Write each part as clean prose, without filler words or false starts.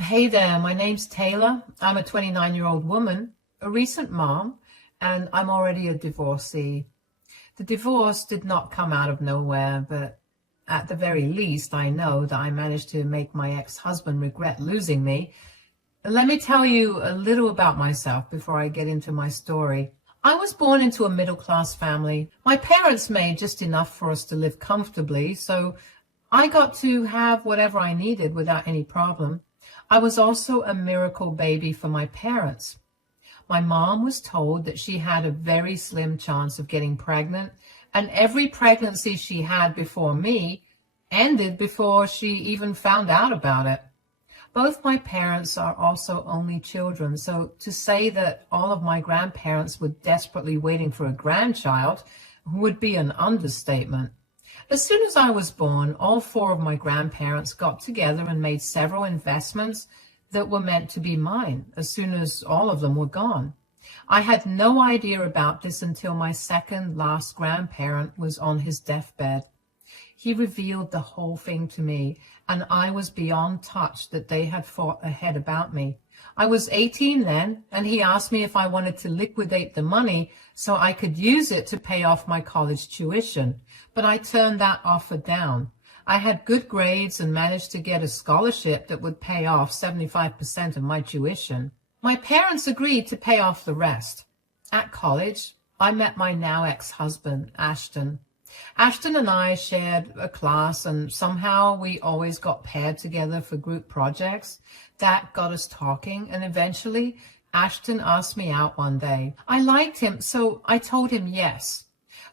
Hey there, my name's Taylor. I'm a 29-year-old woman, a recent mom, and I'm already a divorcee. The divorce did not come out of nowhere, but at the very least, I know that I managed to make my ex-husband regret losing me. Let me tell you a little about myself before I get into my story. I was born into a middle-class family. My parents made just enough for us to live comfortably, so I got to have whatever I needed without any problem. I was also a miracle baby for my parents. My mom was told that she had a very slim chance of getting pregnant, and every pregnancy she had before me ended before she even found out about it. Both my parents are also only children, so to say that all of my grandparents were desperately waiting for a grandchild would be an understatement. As soon as I was born, all four of my grandparents got together and made several investments that were meant to be mine as soon as all of them were gone. I had no idea about this until my second last grandparent was on his deathbed. He revealed the whole thing to me, and I was beyond touched that they had thought ahead about me. I was 18 then, and he asked me if I wanted to liquidate the money so I could use it to pay off my college tuition, but I turned that offer down. I had good grades and managed to get a scholarship that would pay off 75% of my tuition. My parents agreed to pay off the rest. At college, I met my now ex-husband, Ashton. Ashton and I shared a class, and somehow we always got paired together for group projects. That got us talking, and eventually Ashton asked me out one day. I liked him, so I told him yes.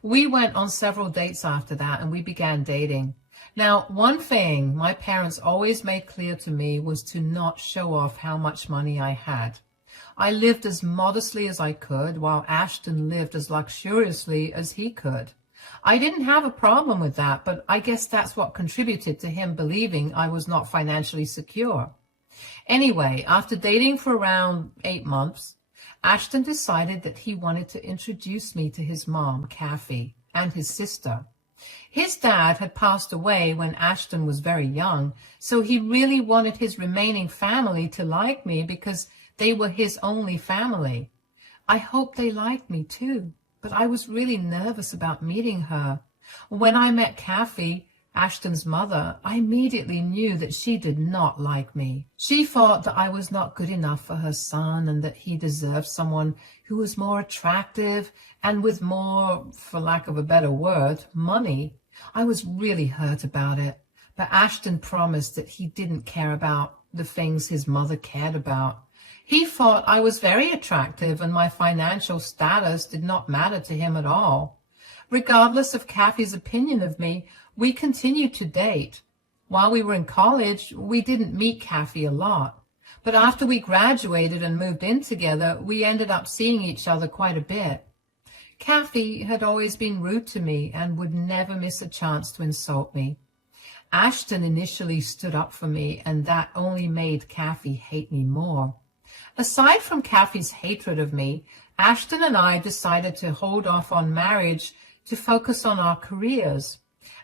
We went on several dates after that, and we began dating. Now, one thing my parents always made clear to me was to not show off how much money I had. I lived as modestly as I could, while Ashton lived as luxuriously as he could. I didn't have a problem with that, but I guess that's what contributed to him believing I was not financially secure. Anyway, after dating for around 8 months, Ashton decided that he wanted to introduce me to his mom, Kathy, and his sister. His dad had passed away when Ashton was very young, so he really wanted his remaining family to like me because they were his only family. I hoped they liked me too, but I was really nervous about meeting her. When I met Kathy, Ashton's mother, I immediately knew that she did not like me. She thought that I was not good enough for her son and that he deserved someone who was more attractive and with more, for lack of a better word, money. I was really hurt about it, but Ashton promised that he didn't care about the things his mother cared about. He thought I was very attractive and my financial status did not matter to him at all. Regardless of Kathy's opinion of me, we continued to date. While we were in college, we didn't meet Kathy a lot. But after we graduated and moved in together, we ended up seeing each other quite a bit. Kathy had always been rude to me and would never miss a chance to insult me. Ashton initially stood up for me, and that only made Kathy hate me more. Aside from Kathy's hatred of me, Ashton and I decided to hold off on marriage to focus on our careers.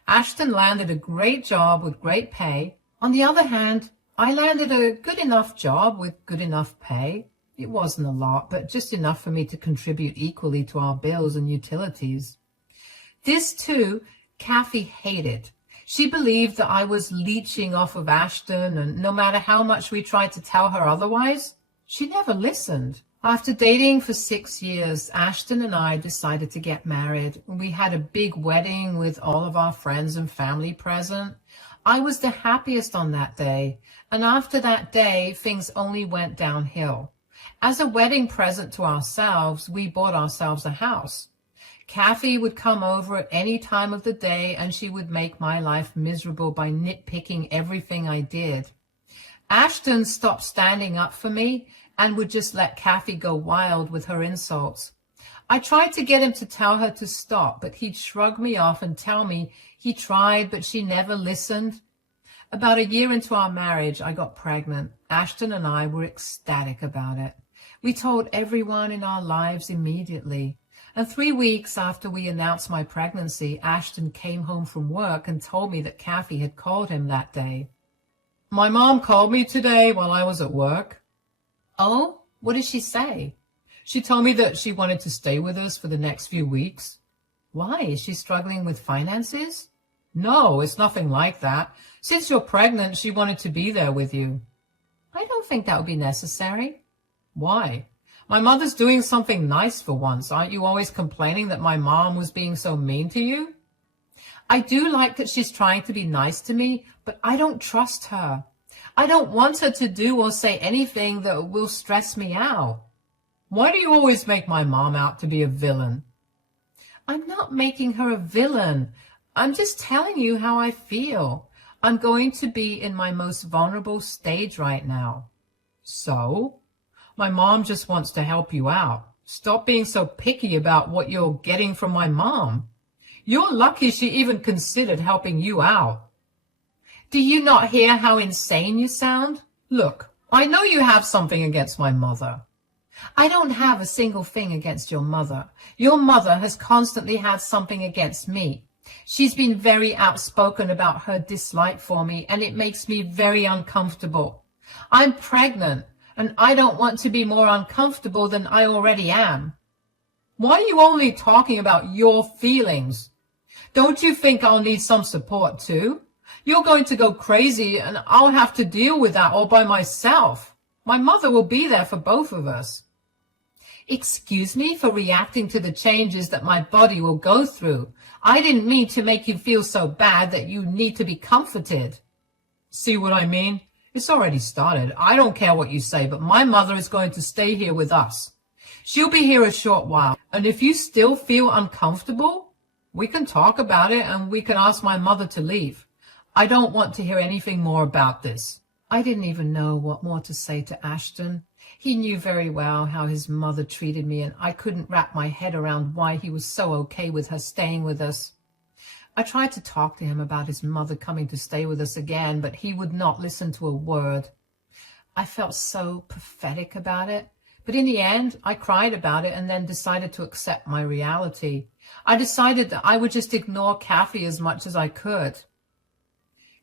Ashton landed a great job with great pay. On the other hand, I landed a good enough job with good enough pay. It wasn't a lot, but just enough for me to contribute equally to our bills and utilities. This, too, Kathy hated. She believed that I was leeching off of Ashton, and no matter how much we tried to tell her otherwise, she never listened. After dating for 6 years, Ashton and I decided to get married. We had a big wedding with all of our friends and family present. I was the happiest on that day, and after that day, things only went downhill. As a wedding present to ourselves, we bought ourselves a house. Kathy would come over at any time of the day, and she would make my life miserable by nitpicking everything I did. Ashton stopped standing up for me and would just let Kathy go wild with her insults. I tried to get him to tell her to stop, but he'd shrug me off and tell me he tried, but she never listened. About a year into our marriage, I got pregnant. Ashton and I were ecstatic about it. We told everyone in our lives immediately. And 3 weeks after we announced my pregnancy, Ashton came home from work and told me that Kathy had called him that day. My mom called me today while I was at work. Oh, what did she say? She told me that she wanted to stay with us for the next few weeks. Why? Is she struggling with finances? No, it's nothing like that. Since you're pregnant, she wanted to be there with you. I don't think that would be necessary. Why? My mother's doing something nice for once. Aren't you always complaining that my mom was being so mean to you? I do like that she's trying to be nice to me, but I don't trust her. I don't want her to do or say anything that will stress me out. Why do you always make my mom out to be a villain? I'm not making her a villain. I'm just telling you how I feel. I'm going to be in my most vulnerable stage right now. So? My mom just wants to help you out. Stop being so picky about what you're getting from my mom. You're lucky she even considered helping you out. Do you not hear how insane you sound? Look, I know you have something against my mother. I don't have a single thing against your mother. Your mother has constantly had something against me. She's been very outspoken about her dislike for me, and it makes me very uncomfortable. I'm pregnant, and I don't want to be more uncomfortable than I already am. Why are you only talking about your feelings? Don't you think I'll need some support too? You're going to go crazy, and I'll have to deal with that all by myself. My mother will be there for both of us. Excuse me for reacting to the changes that my body will go through. I didn't mean to make you feel so bad that you need to be comforted. See what I mean? It's already started. I don't care what you say, but my mother is going to stay here with us. She'll be here a short while, and if you still feel uncomfortable, we can talk about it and we can ask my mother to leave. I don't want to hear anything more about this. I didn't even know what more to say to Ashton. He knew very well how his mother treated me, and I couldn't wrap my head around why he was so okay with her staying with us. I tried to talk to him about his mother coming to stay with us again, but he would not listen to a word. I felt so pathetic about it, but in the end, I cried about it and then decided to accept my reality. I decided that I would just ignore Kathy as much as I could.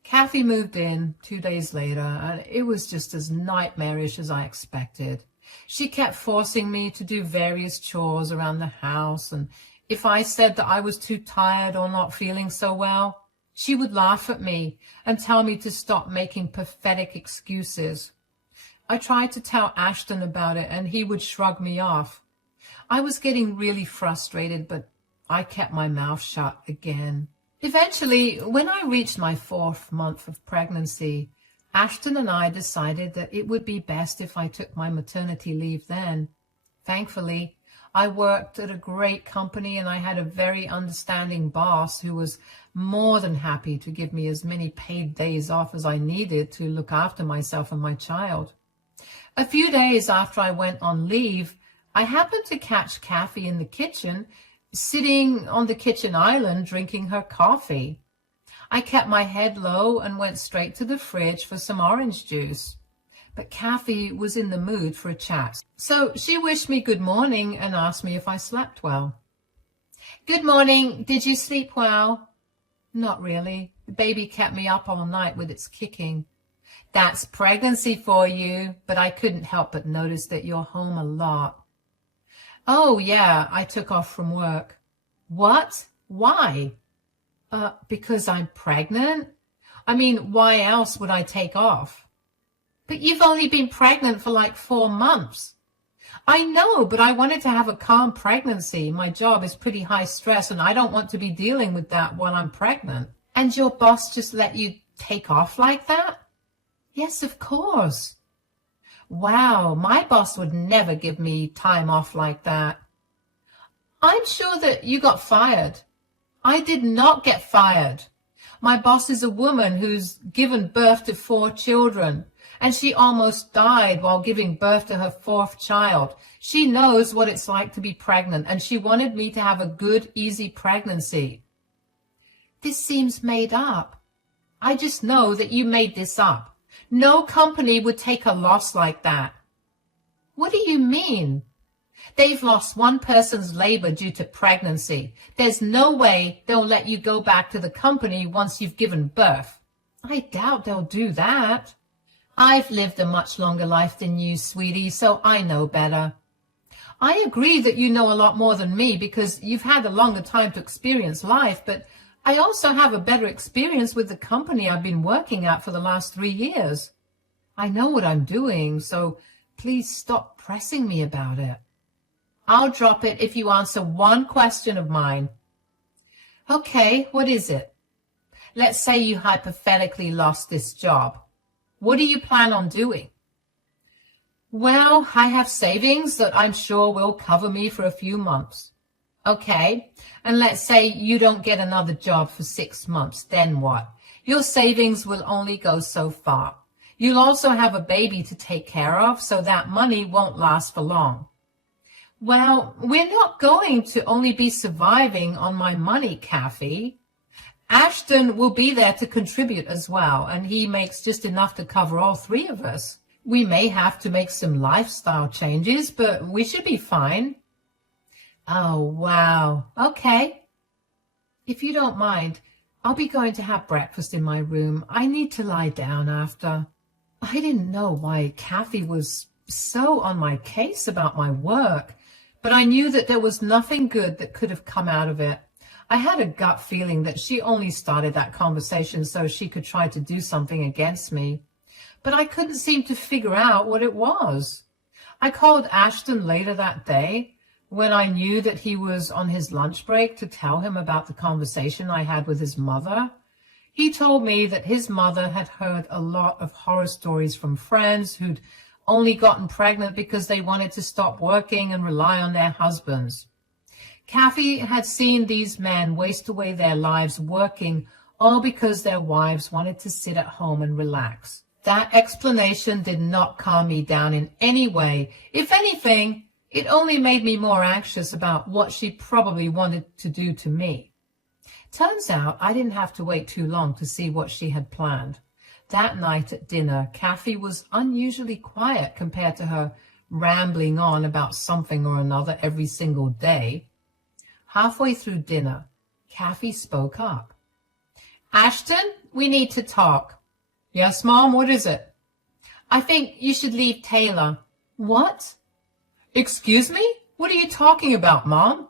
Kathy moved in 2 days later, and it was just as nightmarish as I expected. She kept forcing me to do various chores around the house, and if I said that I was too tired or not feeling so well, she would laugh at me and tell me to stop making pathetic excuses. I tried to tell Ashton about it, and he would shrug me off. I was getting really frustrated, but I kept my mouth shut again. Eventually, when I reached my 4th month of pregnancy, Ashton and I decided that it would be best if I took my maternity leave then. Thankfully, I worked at a great company and I had a very understanding boss who was more than happy to give me as many paid days off as I needed to look after myself and my child. A few days after I went on leave, I happened to catch Kathy in the kitchen, sitting on the kitchen island drinking her coffee. I kept my head low and went straight to the fridge for some orange juice. But Kathy was in the mood for a chat, so she wished me good morning and asked me if I slept well. Good morning. Did you sleep well? Not really. The baby kept me up all night with its kicking. That's pregnancy for you, but I couldn't help but notice that you're home a lot. Oh, yeah, I took off from work. What? Why? Because I'm pregnant? I mean, why else would I take off? But you've only been pregnant for like 4 months. I know, but I wanted to have a calm pregnancy. My job is pretty high stress, and I don't want to be dealing with that while I'm pregnant. And your boss just let you take off like that? Yes, of course. Wow, my boss would never give me time off like that. I'm sure that you got fired. I did not get fired. My boss is a woman who's given birth to 4 children, and she almost died while giving birth to her 4th child. She knows what it's like to be pregnant, and she wanted me to have a good, easy pregnancy. This seems made up. I just know that you made this up. No company would take a loss like that. What do you mean? They've lost one person's labor due to pregnancy. There's no way they'll let you go back to the company once you've given birth. I doubt they'll do that. I've lived a much longer life than you, sweetie, so I know better. I agree that you know a lot more than me because you've had a longer time to experience life, but I also have a better experience with the company I've been working at for the last 3 years. I know what I'm doing, so please stop pressing me about it. I'll drop it if you answer one question of mine. Okay, what is it? Let's say you hypothetically lost this job. What do you plan on doing? Well, I have savings that I'm sure will cover me for a few months. Okay, and let's say you don't get another job for 6 months, then what? Your savings will only go so far. You'll also have a baby to take care of, so that money won't last for long. Well, we're not going to only be surviving on my money, Kathy. Ashton will be there to contribute as well, and he makes just enough to cover all 3 of us. We may have to make some lifestyle changes, but we should be fine. Oh, wow. Okay. If you don't mind, I'll be going to have breakfast in my room. I need to lie down after. I didn't know why Kathy was so on my case about my work, but I knew that there was nothing good that could have come out of it. I had a gut feeling that she only started that conversation so she could try to do something against me, but I couldn't seem to figure out what it was. I called Ashton later that day when I knew that he was on his lunch break to tell him about the conversation I had with his mother. He told me that his mother had heard a lot of horror stories from friends who'd only gotten pregnant because they wanted to stop working and rely on their husbands. Kathy had seen these men waste away their lives working, all because their wives wanted to sit at home and relax. That explanation did not calm me down in any way. If anything, it only made me more anxious about what she probably wanted to do to me. Turns out I didn't have to wait too long to see what she had planned. That night at dinner, Kathy was unusually quiet compared to her rambling on about something or another every single day. Halfway through dinner, Kathy spoke up. Ashton, we need to talk. Yes, Mom, what is it? I think you should leave Taylor. What? Excuse me? What are you talking about, Mom?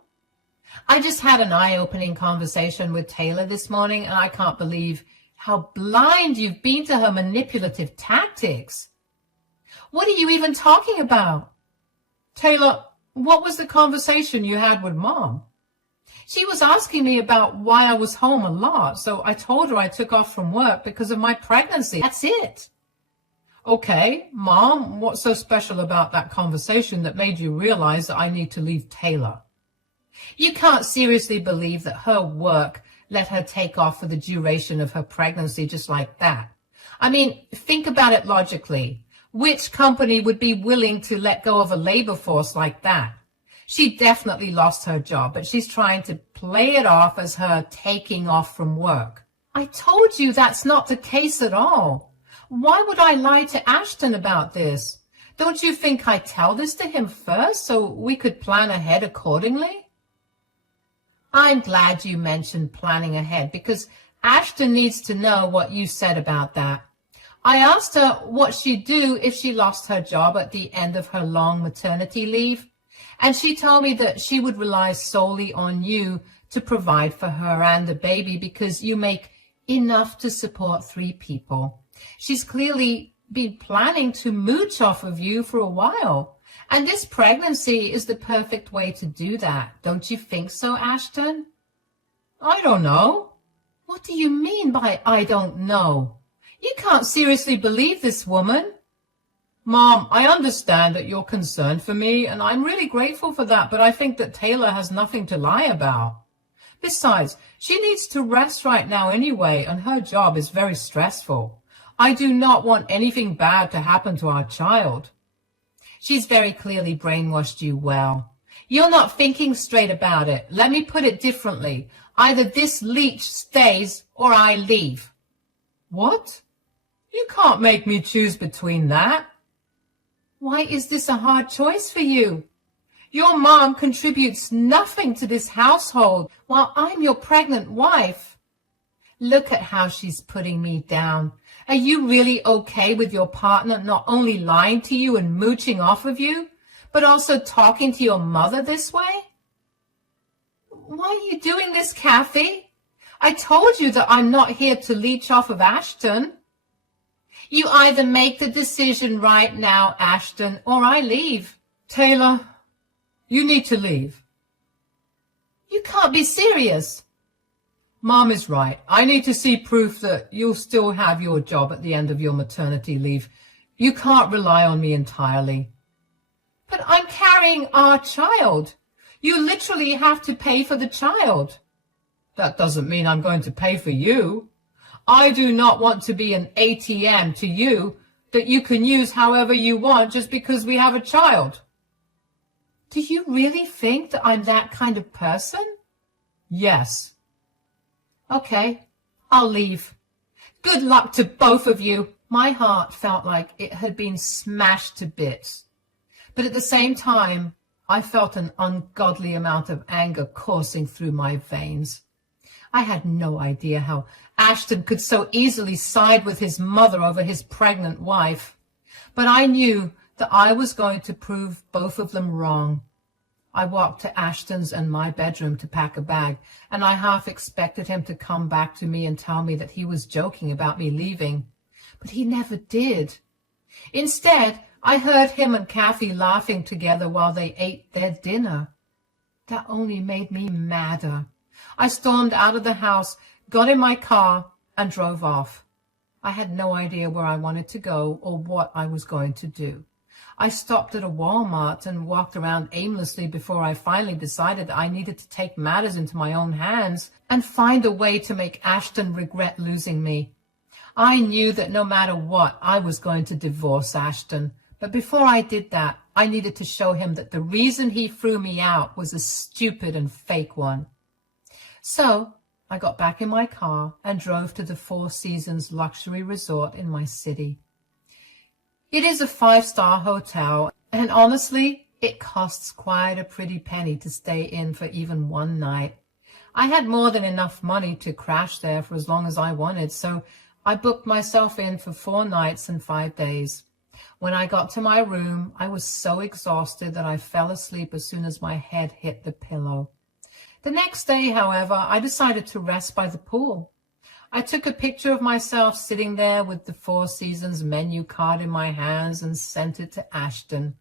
I just had an eye-opening conversation with Taylor this morning, and I can't believe how blind you've been to her manipulative tactics. What are you even talking about? Taylor, what was the conversation you had with Mom? She was asking me about why I was home a lot, so I told her I took off from work because of my pregnancy. That's it. Okay, Mom, what's so special about that conversation that made you realize that I need to leave Taylor? You can't seriously believe that her work let her take off for the duration of her pregnancy just like that. I mean, think about it logically. Which company would be willing to let go of a labor force like that? She definitely lost her job, but she's trying to play it off as her taking off from work. I told you that's not the case at all. Why would I lie to Ashton about this? Don't you think I'd tell this to him first so we could plan ahead accordingly? I'm glad you mentioned planning ahead because Ashton needs to know what you said about that. I asked her what she'd do if she lost her job at the end of her long maternity leave, and she told me that she would rely solely on you to provide for her and the baby because you make enough to support 3 people. She's clearly been planning to mooch off of you for a while, and this pregnancy is the perfect way to do that. Don't you think so, Ashton? I don't know. What do you mean by I don't know? You can't seriously believe this woman. Mom, I understand that you're concerned for me, and I'm really grateful for that, but I think that Taylor has nothing to lie about. Besides, she needs to rest right now anyway, and her job is very stressful. I do not want anything bad to happen to our child. She's very clearly brainwashed you well. You're not thinking straight about it. Let me put it differently. Either this leech stays or I leave. What? You can't make me choose between that. Why is this a hard choice for you? Your mom contributes nothing to this household while I'm your pregnant wife. Look at how she's putting me down. Are you really okay with your partner not only lying to you and mooching off of you, but also talking to your mother this way? Why are you doing this, Kathy? I told you that I'm not here to leech off of Ashton. You either make the decision right now, Ashton, or I leave. Taylor, you need to leave. You can't be serious. Mom is right. I need to see proof that you'll still have your job at the end of your maternity leave. You can't rely on me entirely. But I'm carrying our child. You literally have to pay for the child. That doesn't mean I'm going to pay for you. I do not want to be an ATM to you that you can use however you want just because we have a child. Do you really think that I'm that kind of person? Yes. Okay, I'll leave. Good luck to both of you. My heart felt like it had been smashed to bits. But at the same time, I felt an ungodly amount of anger coursing through my veins. I had no idea how Ashton could so easily side with his mother over his pregnant wife. But I knew that I was going to prove both of them wrong. I walked to Ashton's and my bedroom to pack a bag, and I half expected him to come back to me and tell me that he was joking about me leaving. But he never did. Instead, I heard him and Kathy laughing together while they ate their dinner. That only made me madder. I stormed out of the house, got in my car, and drove off. I had no idea where I wanted to go or what I was going to do. I stopped at a Walmart and walked around aimlessly before I finally decided I needed to take matters into my own hands and find a way to make Ashton regret losing me. I knew that no matter what, I was going to divorce Ashton. But before I did that, I needed to show him that the reason he threw me out was a stupid and fake one. So I got back in my car and drove to the Four Seasons luxury resort in my city. It is a 5-star hotel, and honestly, it costs quite a pretty penny to stay in for even one night. I had more than enough money to crash there for as long as I wanted, so I booked myself in for 4 nights and 5 days. When I got to my room, I was so exhausted that I fell asleep as soon as my head hit the pillow. The next day, however, I decided to rest by the pool. I took a picture of myself sitting there with the Four Seasons menu card in my hands and sent it to Ashton.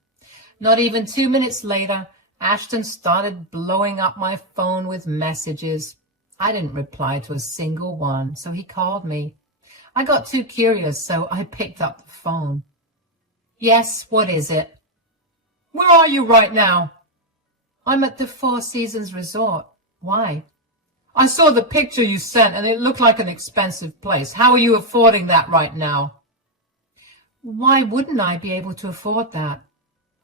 Not even 2 minutes later, Ashton started blowing up my phone with messages. I didn't reply to a single one, so he called me. I got too curious, so I picked up the phone. Yes, what is it? Where are you right now? I'm at the Four Seasons Resort. Why? I saw the picture you sent, and it looked like an expensive place. How are you affording that right now? Why wouldn't I be able to afford that?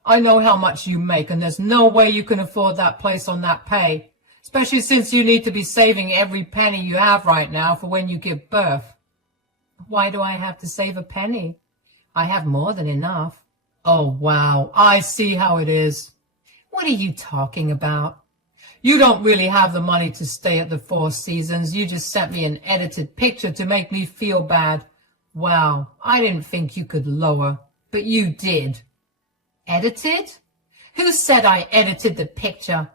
I know how much you make, and there's no way you can afford that place on that pay, especially since you need to be saving every penny you have right now for when you give birth. Why do I have to save a penny? I have more than enough. Oh, wow, I see how it is. What are you talking about? You don't really have the money to stay at the Four Seasons. You just sent me an edited picture to make me feel bad. Wow, I didn't think you could lower, but you did. Edited? Who said I edited the picture?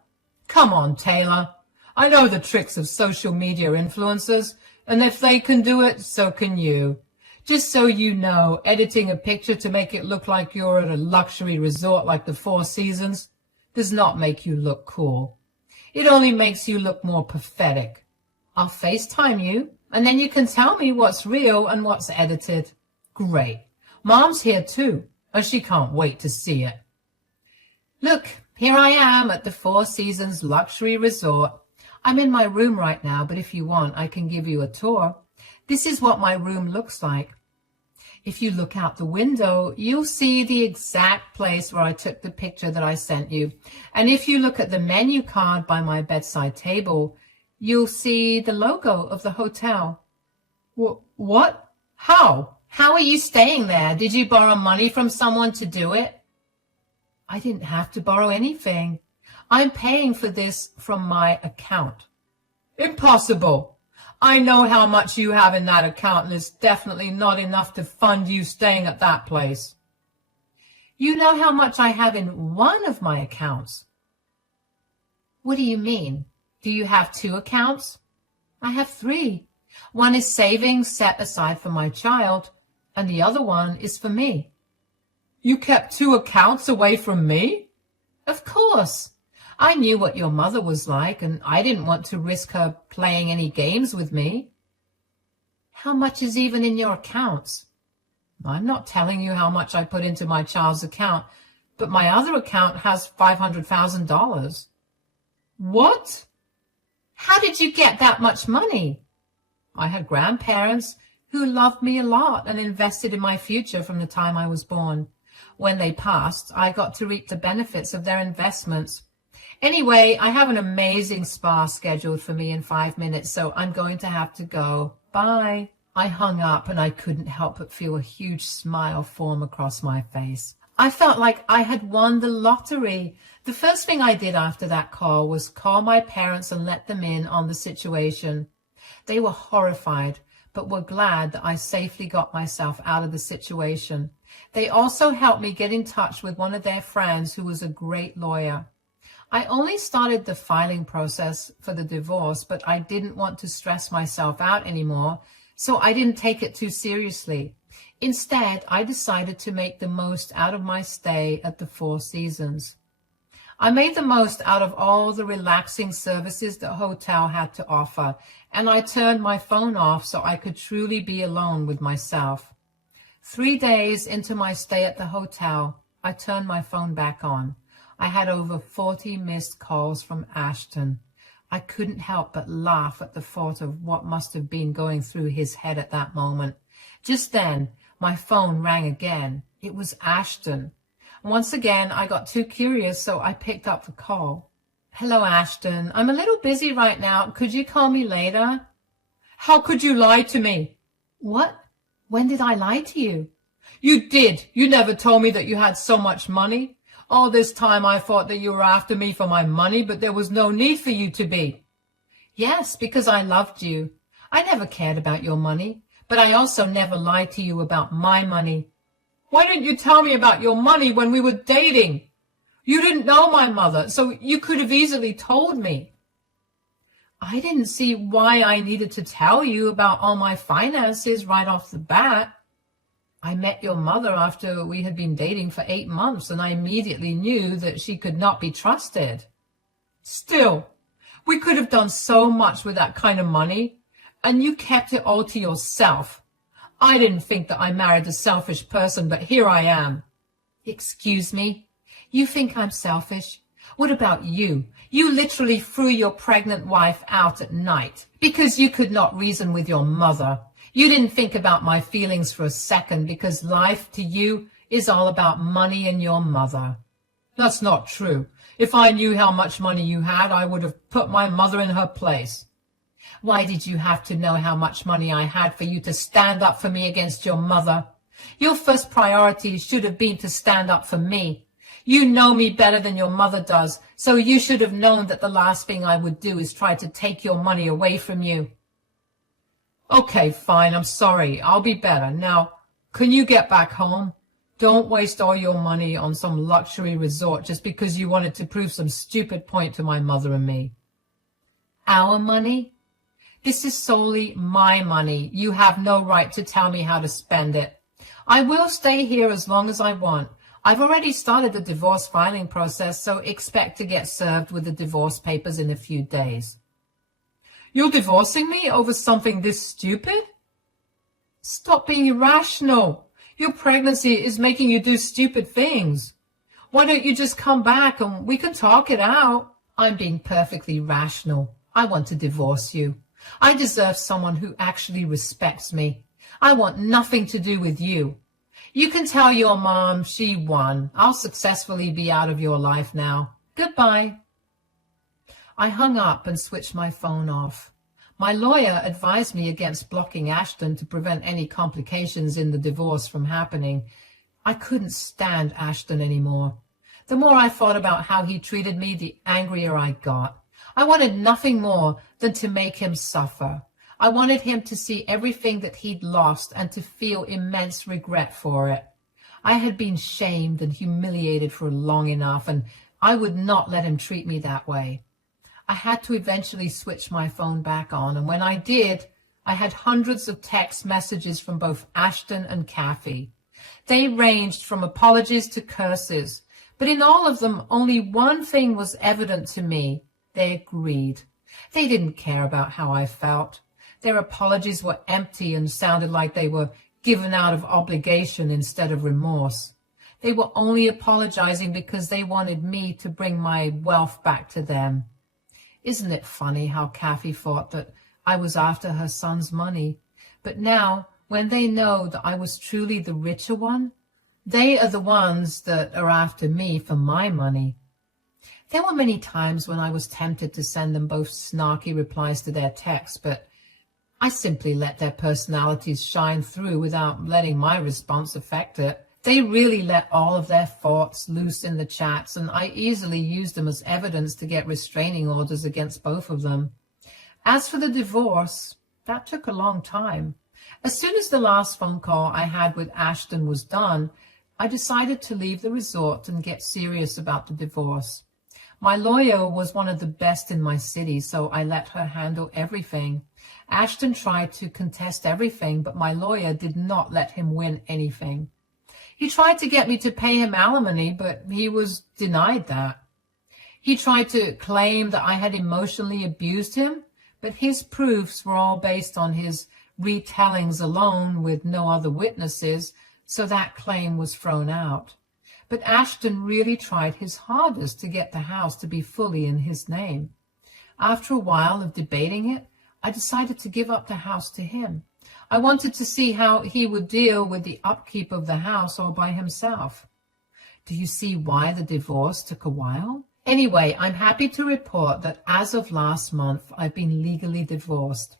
Come on, Taylor. I know the tricks of social media influencers, and if they can do it, so can you. Just so you know, editing a picture to make it look like you're at a luxury resort like the Four Seasons does not make you look cool. It only makes you look more pathetic. I'll FaceTime you, and then you can tell me what's real and what's edited. Great. Mom's here too, and she can't wait to see it. Look, here I am at the Four Seasons Luxury Resort. I'm in my room right now, but if you want, I can give you a tour. This is what my room looks like. If you look out the window, you'll see the exact place where I took the picture that I sent you. And if you look at the menu card by my bedside table, you'll see the logo of the hotel. What? How? How are you staying there? Did you borrow money from someone to do it? I didn't have to borrow anything. I'm paying for this from my account. Impossible. I know how much you have in that account, and it's definitely not enough to fund you staying at that place. You know how much I have in one of my accounts. What do you mean? Do you have two accounts? I have three. One is savings set aside for my child, and the other one is for me. You kept two accounts away from me? Of course. I knew what your mother was like, and I didn't want to risk her playing any games with me. How much is even in your accounts? I'm not telling you how much I put into my child's account, but my other account has $500,000. What? How did you get that much money? I had grandparents who loved me a lot and invested in my future from the time I was born. When they passed, I got to reap the benefits of their investments. Anyway, I have an amazing spa scheduled for me in 5 minutes, so I'm going to have to go. Bye. I hung up and I couldn't help but feel a huge smile form across my face. I felt like I had won the lottery. The first thing I did after that call was call my parents and let them in on the situation. They were horrified, but were glad that I safely got myself out of the situation. They also helped me get in touch with one of their friends who was a great lawyer. I only started the filing process for the divorce, but I didn't want to stress myself out anymore, so I didn't take it too seriously. Instead, I decided to make the most out of my stay at the Four Seasons. I made the most out of all the relaxing services the hotel had to offer, and I turned my phone off so I could truly be alone with myself. 3 days into my stay at the hotel, I turned my phone back on. I had over 40 missed calls from Ashton. I couldn't help but laugh at the thought of what must have been going through his head at that moment. Just then, my phone rang again. It was Ashton. Once again, I got too curious, so I picked up the call. Hello, Ashton. I'm a little busy right now. Could you call me later? How could you lie to me? What? When did I lie to you? You did. You never told me that you had so much money. All this time I thought that you were after me for my money, but there was no need for you to be. Yes, because I loved you. I never cared about your money, but I also never lied to you about my money. Why didn't you tell me about your money when we were dating? You didn't know my mother, so you could have easily told me. I didn't see why I needed to tell you about all my finances right off the bat. I met your mother after we had been dating for 8 months, and I immediately knew that she could not be trusted. Still, we could have done so much with that kind of money, and you kept it all to yourself. I didn't think that I married a selfish person, but here I am. Excuse me? You think I'm selfish? What about you? You literally threw your pregnant wife out at night because you could not reason with your mother. You didn't think about my feelings for a second because life to you is all about money and your mother. That's not true. If I knew how much money you had, I would have put my mother in her place. Why did you have to know how much money I had for you to stand up for me against your mother? Your first priority should have been to stand up for me. You know me better than your mother does, so you should have known that the last thing I would do is try to take your money away from you. Okay, fine, I'm sorry. I'll be better. Now, can you get back home? Don't waste all your money on some luxury resort just because you wanted to prove some stupid point to my mother and me. Our money? This is solely my money. You have no right to tell me how to spend it. I will stay here as long as I want. I've already started the divorce filing process, so expect to get served with the divorce papers in a few days. You're divorcing me over something this stupid? Stop being irrational. Your pregnancy is making you do stupid things. Why don't you just come back and we can talk it out? I'm being perfectly rational. I want to divorce you. I deserve someone who actually respects me. I want nothing to do with you. You can tell your mom she won. I'll successfully be out of your life now. Goodbye. I hung up and switched my phone off. My lawyer advised me against blocking Ashton to prevent any complications in the divorce from happening. I couldn't stand Ashton anymore. The more I thought about how he treated me, the angrier I got. I wanted nothing more than to make him suffer. I wanted him to see everything that he'd lost and to feel immense regret for it. I had been shamed and humiliated for long enough, and I would not let him treat me that way. I had to eventually switch my phone back on, and when I did, I had hundreds of text messages from both Ashton and Kathy. They ranged from apologies to curses, but in all of them, only one thing was evident to me. They agreed. They didn't care about how I felt. Their apologies were empty and sounded like they were given out of obligation instead of remorse. They were only apologizing because they wanted me to bring my wealth back to them. Isn't it funny how Kathy thought that I was after her son's money? But now, when they know that I was truly the richer one, they are the ones that are after me for my money. There were many times when I was tempted to send them both snarky replies to their texts, but I simply let their personalities shine through without letting my response affect it. They really let all of their thoughts loose in the chats, and I easily used them as evidence to get restraining orders against both of them. As for the divorce, that took a long time. As soon as the last phone call I had with Ashton was done, I decided to leave the resort and get serious about the divorce. My lawyer was one of the best in my city, so I let her handle everything. Ashton tried to contest everything, but my lawyer did not let him win anything. He tried to get me to pay him alimony, but he was denied that. He tried to claim that I had emotionally abused him, but his proofs were all based on his retellings alone with no other witnesses, so that claim was thrown out. But Ashton really tried his hardest to get the house to be fully in his name. After a while of debating it, I decided to give up the house to him. I wanted to see how he would deal with the upkeep of the house all by himself. Do you see why the divorce took a while? Anyway, I'm happy to report that as of last month, I've been legally divorced.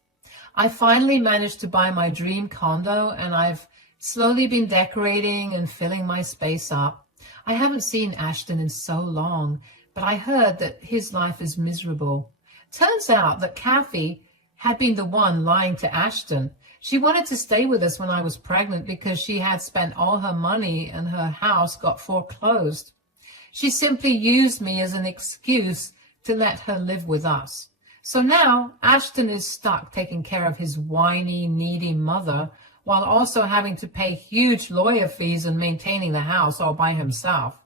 I finally managed to buy my dream condo, and I've slowly been decorating and filling my space up. I haven't seen Ashton in so long, but I heard that his life is miserable. Turns out that Kathy had been the one lying to Ashton. She wanted to stay with us when I was pregnant because she had spent all her money and her house got foreclosed. She simply used me as an excuse to let her live with us. So now Ashton is stuck taking care of his whiny, needy mother while also having to pay huge lawyer fees and maintaining the house all by himself.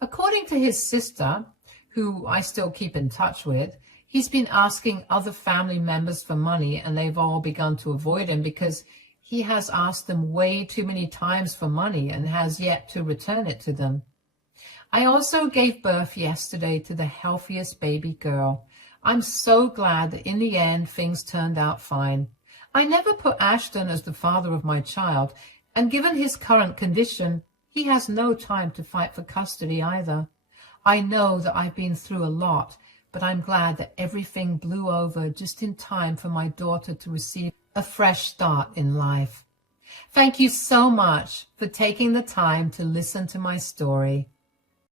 According to his sister, who I still keep in touch with, he's been asking other family members for money, and they've all begun to avoid him because he has asked them way too many times for money and has yet to return it to them. I also gave birth yesterday to the healthiest baby girl. I'm so glad that in the end things turned out fine. I never put Ashton as the father of my child, and given his current condition, he has no time to fight for custody either. I know that I've been through a lot, but I'm glad that everything blew over just in time for my daughter to receive a fresh start in life. Thank you so much for taking the time to listen to my story.